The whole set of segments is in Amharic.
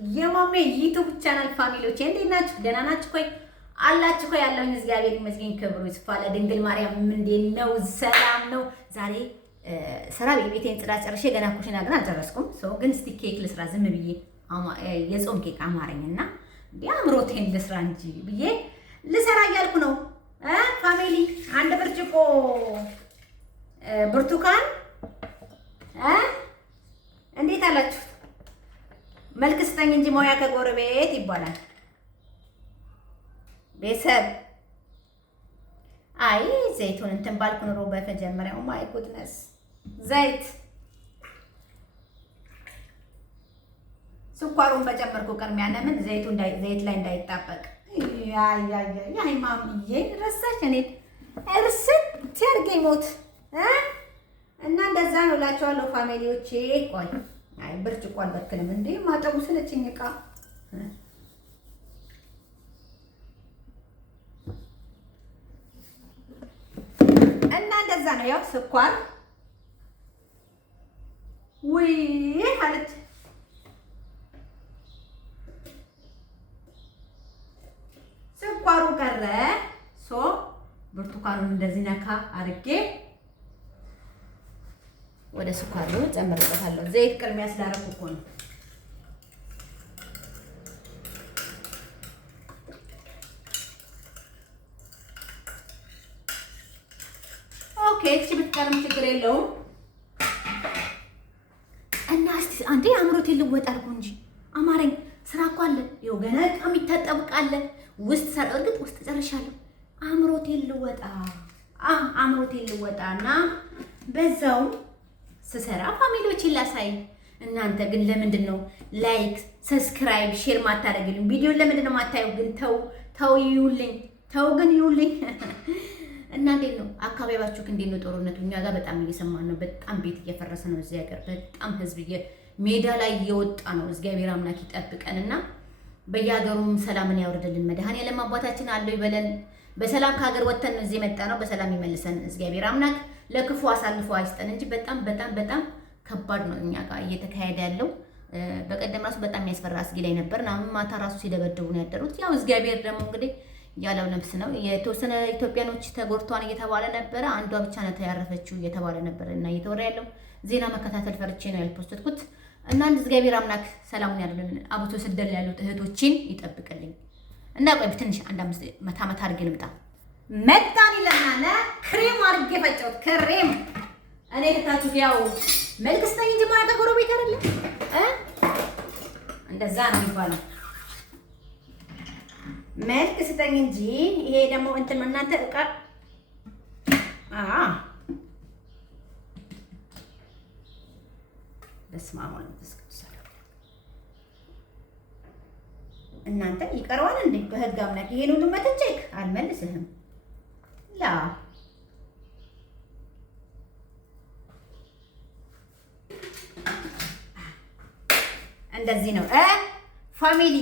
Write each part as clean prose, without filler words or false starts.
የማሜ ዩቲዩብ ቻናል ፋሚሊዎች እንዴት ናችሁ? ደህና ናችሁ? ቆይ አላችሁ? ቆይ ያለውን እግዚአብሔር ይመስገን ክብሩ ይስፋ ለድንግል ማርያም። እንዴት ነው? ሰላም ነው? ዛሬ ስራ ቤቴን ጽዳት ጨርሼ ገና ኩሽና ግን አልጨረስኩም። ሰው ግን እስቲ ኬክ ልስራ ዝም ብዬ የጾም ኬክ አማረኝና አምሮቴን ልስራ እንጂ ብዬ ልሰራ እያልኩ ነው። ፋሚሊ አንድ ብርጭቆ ብርቱካን እንዴት አላችሁ? መልክ ስጠኝ እንጂ ሞያ ከጎረቤት ይባላል። ቤተሰብ አይ ዘይቱን እንትን ባልኩ ኑሮ በመጀመሪያው ማይ ጉድነስ ዘይት ስኳሩን በጨመርኩ ቅድሚያ ለምን ዘይቱ ዘይት ላይ እንዳይጣበቅ። ያ ማምዬ ረሳሽ እኔ እርስት ያርገኝ ሞት እና እንደዛ ነው እላቸዋለሁ ፋሚሊዎቼ። ቆይ አይ ብርጭቆ አልበክልም እንዴ ማጠቡ ስለችኝ ዕቃ እና እንደዛ ነው። ያው ስኳር ውይ ማለት ስኳሩ ቀረ። ብርቱካኑን እንደዚህ ነካ አድርጌ ወደ ስኳሩ ጨምርበታለሁ። ዘይት ቅድሚያ ስላደረኩ እኮ ነው። ኦኬ እቺ ብትቀርም ችግር የለውም። እና እስቲ አንዴ አምሮቴን ልወጣ አልኩ እንጂ አማረኝ። ስራ እኮ አለ። ይኸው ገና ዕቃ የሚታጠብ ዕቃ አለ። እርግጥ ውስጥ ጨርሻለሁ። አምሮቴን ልወጣና በዛው ስሰራ ፋሚሊዎችን ላሳይ። እናንተ ግን ለምንድን ነው ላይክ፣ ሰብስክራይብ፣ ሼር ማታደርግልኝ? ቪዲዮን ለምንድን ነው ማታዩ? ግን ተው ይዩልኝ። እና እንዴት ነው አካባቢያችሁ? እንዴት ነው ጦርነቱ? እኛ ጋር በጣም እየሰማን ነው። በጣም ቤት እየፈረሰ ነው እዚህ ሀገር። በጣም ህዝብ ሜዳ ላይ እየወጣ ነው። እግዚአብሔር አምላክ ይጠብቀንና በየሀገሩም ሰላምን ያወርድልን። መድኃኔዓለም አባታችን አለው ይበለን። በሰላም ከሀገር ወጥተን ነው እዚህ የመጣ ነው። በሰላም ይመልሰን እግዚአብሔር አምላክ። ለክፉ አሳልፎ አይስጠን እንጂ በጣም ከባድ ነው እኛ ጋር እየተካሄደ ያለው። በቀደም ራሱ በጣም የሚያስፈራ አስጊ ላይ ነበር። ማታ ራሱ ሲደበድቡ ነው ያደሩት። ያው እግዚአብሔር ደግሞ እንግዲህ ያለው ነፍስ ነው። የተወሰነ ኢትዮጵያኖች ተጎድተዋል እየተባለ ነበረ። አንዷ ብቻ ነው ያረፈችው እየተባለ ነበር እና እየተወራ ያለው ዜና መከታተል ፈርቼ ነው ያልፖስትኩት። እና እግዚአብሔር አምላክ ሰላሙን ያድርግልን። አብቶ ስደል ያሉት እህቶችን ይጠብቅልኝ። እና ቆይ ትንሽ አንድ አምስት መታ አድርጌ ልምጣ። መጣን ይለናል። ክሬም አድርጌ ፈጨሁት። ክሬም እኔ ልታችሁ ያው መልክ ስጠኝ እንጂ ማለት ጎረቤት አይደለም እንደዛ ነው የሚባለው። መልክ ስጠኝ እንጂ ይሄ ደግሞ እንትን እናንተ ዕቃ በስመ አብ ወወልድ ወመንፈስ ቅዱስ እናንተ ይቀርዋል እንዴ? በህግ አምላክ ይሄን ሁሉ መተቸክ አልመልስህም። ላ እንደዚህ ነው ፋሚሊ።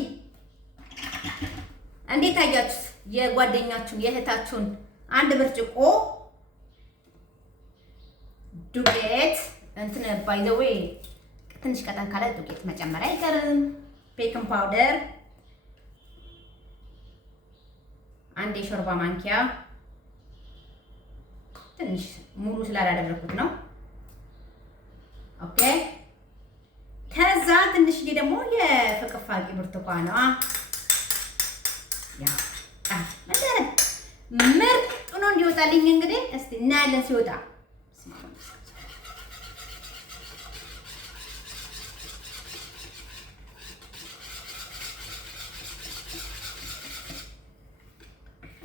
እንዴት አያችሁት? የጓደኛችሁን የእህታችሁን አንድ ብርጭቆ ዱቄት እንትን ባይ ዘ ዌይ ትንሽ ቀጠን ካለ ዱቄት መጨመር አይቀርም። ቤኪንግ ፓውደር አንድ የሾርባ ማንኪያ፣ ትንሽ ሙሉ ስላላደረኩት ነው። ኦኬ። ከዛ ትንሽዬ ደግሞ የፍቅፋቂ ብርቱካን ምርጥ ነው እንዲወጣልኝ እንግዲህ እስቲ እናያለን ሲወጣ።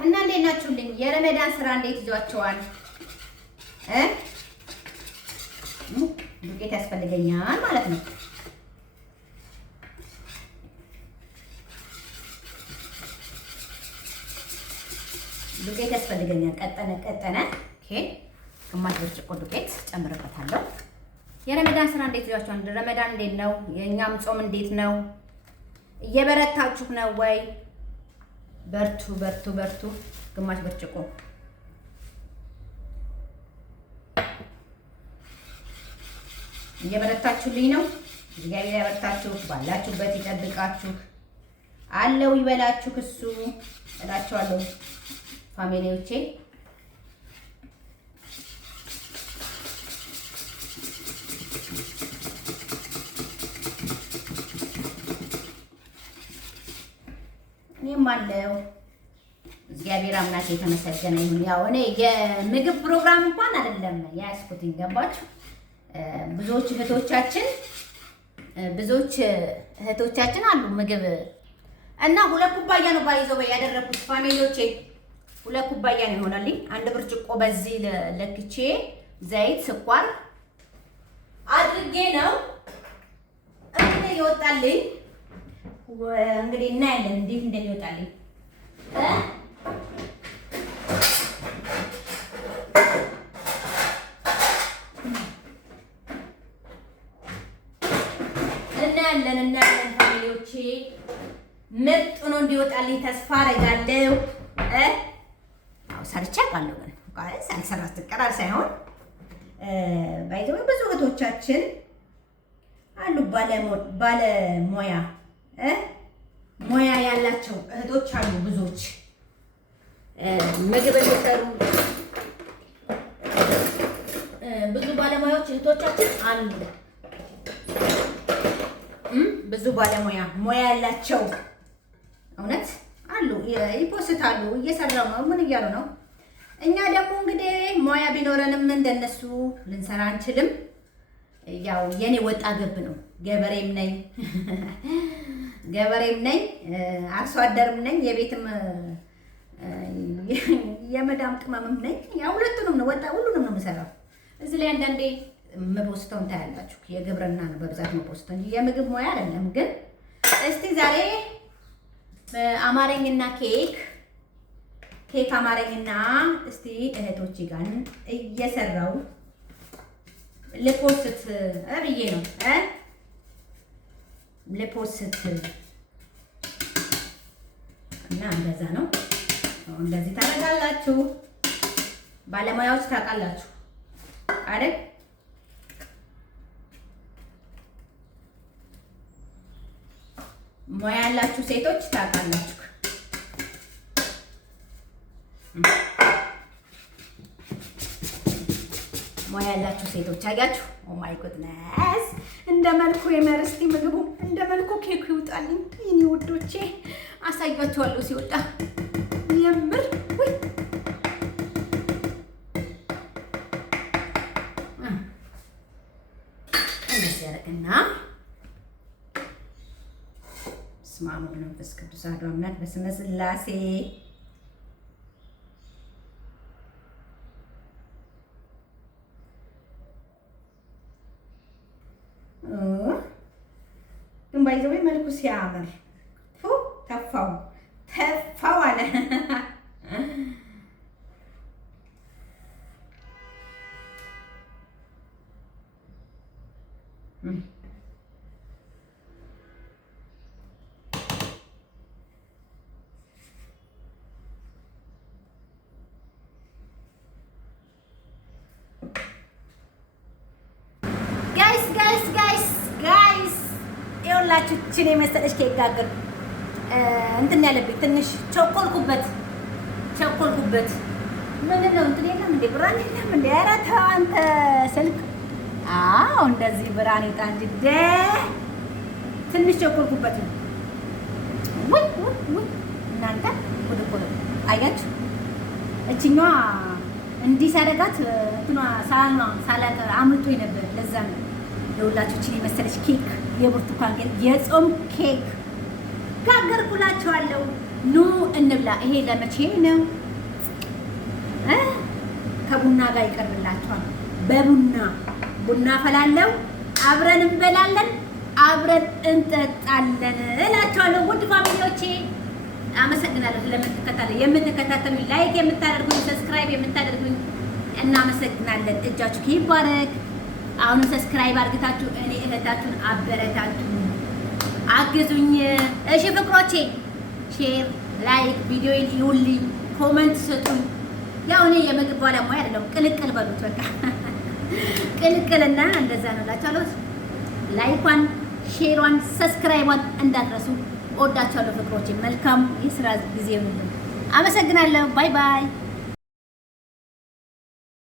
እና እንዴት ናችሁልኝ? የረመዳን ስራ እንዴት ይዟቸዋል? ዱቄት ያስፈልገኛል ማለት ነው። ዱቄት ያስፈልገኛል። ቀጠነ። ኦኬ፣ ግማሽ ብርጭቆ ዱቄት ጨምርበታለሁ። የረመዳን ስራ እንዴት ይዟቸዋል? ረመዳን እንዴት ነው? የእኛም ጾም እንዴት ነው? እየበረታችሁ ነው ወይ? በርቱ። ግማሽ ብርጭቆ እየበረታችሁልኝ ነው። እግዚአብሔር ያበርታችሁ፣ ባላችሁበት ይጠብቃችሁ፣ አለው ይበላችሁ እሱ እላችኋለሁ ፋሚሊዎቼ። እኔም አለው እግዚአብሔር አምላክ የተመሰገነ ይሁን። ያው እኔ የምግብ ፕሮግራም እንኳን አይደለም ያስኩትኝ ገባችሁ። ብዙዎች እህቶቻችን አሉ ምግብ እና 2 ኩባያ ነው ባይዘው ያደረኩት ፋሚሊዎቼ፣ 2 ኩባያ ነው ይሆናልኝ። 1 ብርጭቆ በዚህ ለክቼ ዘይት፣ ስኳር አድርጌ ነው እንግዲህ ይወጣልኝ። እንግዲህ እናያለን እንዴት እንደሚወጣልኝ እናያለን ፋሚሊዎቼ። ምርጥ ነው እንዲወጣልኝ ተስፋ አደርጋለሁ። ሰርቼ አውቃለሁ ግን ሳልሰራ ስትቀር ሳይሆን ባይዘው ብዙ እህቶቻችን አሉ ባለሙያ ሙያ ያላቸው እህቶች አሉ። ብዙዎች ምግብ የሚሰሩ ብዙ ባለሙያዎች እህቶቻችን አሉ። ብዙ ሙያ ያላቸው እውነት አሉ፣ ይፖስታሉ። እየሰራው ነው ምን እያሉ ነው። እኛ ደግሞ እንግዲህ ሙያ ቢኖረንም እንደነሱ ልንሰራ አንችልም። ያው የኔ ወጣ ገብ ነው። ገበሬም ነኝ አርሶ አደርም ነኝ፣ የቤትም የመዳም ቅመምም ነኝ። ያው ሁሉንም ነው የምሰራው። እዚህ ላይ አንዳንዴ መፖስተውን ታያላችሁ። የግብርና ነው በብዛት መፖስተው እንጂ የምግብ ሙያ አይደለም። ግን እስቲ ዛሬ አማረኝና ኬክ አማረኝና እስቲ እህቶቼ ጋር እየሰራው ልፖስት ብዬ ነው ልፖስት እና እንደዛ ነው። እንደዚህ ታደርጋላችሁ። ባለሙያዎች ታውቃላችሁ አይደል? ሙያ ያላችሁ ሴቶች ታውቃላችሁ። ሙያ ያላችሁ ሴቶች አያችሁ። ኦ ማይ ጉድነስ እንደ መልኩ የመርስቲ ምግቡ እንደ መልኩ ኬኩ ይውጣልኝ። የኔ ውዶቼ አሳያችኋለሁ ሲወጣ የምር ወይ እንደዚህ ያደርግና በስመ አብ ወወልድ ወመንፈስ ቅዱስ አሐዱ አምላክ በስመ ሥላሴ ግን ባይዘው መልኩ ሲያምር ተፋው አለ። ጋይስ ይኸውላችሁ እችን የመሰለች ኬክ ጋገር እንትን ያለብኝ ትንሽ ቸኮልኩበት። ምንድን ነው እንትን የለም እንደ ብርሃን የለም እንደ ኧረ ተው አንተ ስልክ። አዎ እንደዚህ ብርሃን ይውጣ እንጂ ትንሽ ቸኮልኩበት ነው። ውይ እናንተ ጉድ እኮ ነው። አያችሁ እችኛዋ እንዲህ ሳደርጋት እንትኗ ሳላጠ አምልጦኝ ነበር። ለዛ ነው የሁላችሁ እችን የመሰለች ኬክ የብርቱካን ኬክ የጾም ኬክ ጋገርኩላችኋለሁ። ኑ እንብላ። ይሄ ለመቼ ነው? ከቡና ጋር ይቀርብላችኋል። ቡና ፈላለው፣ አብረን እንበላለን፣ አብረን እንጠጣለን እላችኋለሁ። ውድ ፋሚሊዎቼ አመሰግናለሁ የምትከታተሉኝ፣ ላይክ የምታደርጉኝ፣ ሰብስክራይብ የምታደርጉኝ እናመሰግናለን። እጃችሁ ይባረክ። አሁንም ሰብስክራይብ አድርጋችሁ እኔ እህታችሁን አበረታቱ፣ አግዙኝ። እሺ ፍቅሮቼ፣ ሼር ላይክ ቪዲዮዬን ይውልኝ፣ ኮሜንት ስጡኝ። ያው እኔ የምግብ ባለሙያ አይደለሁም። ቅልቅል በሉት በቃ ቅልቅልና እንደዛ ነው እላችኋለሁ። ላይኳን ሼሯን፣ ሰብስክራይቧን እንዳትረሱ። እወዳችኋለሁ ፍቅሮቼ። መልካም የስራ ጊዜ ሁሉ። አመሰግናለሁ። ባይ ባይ።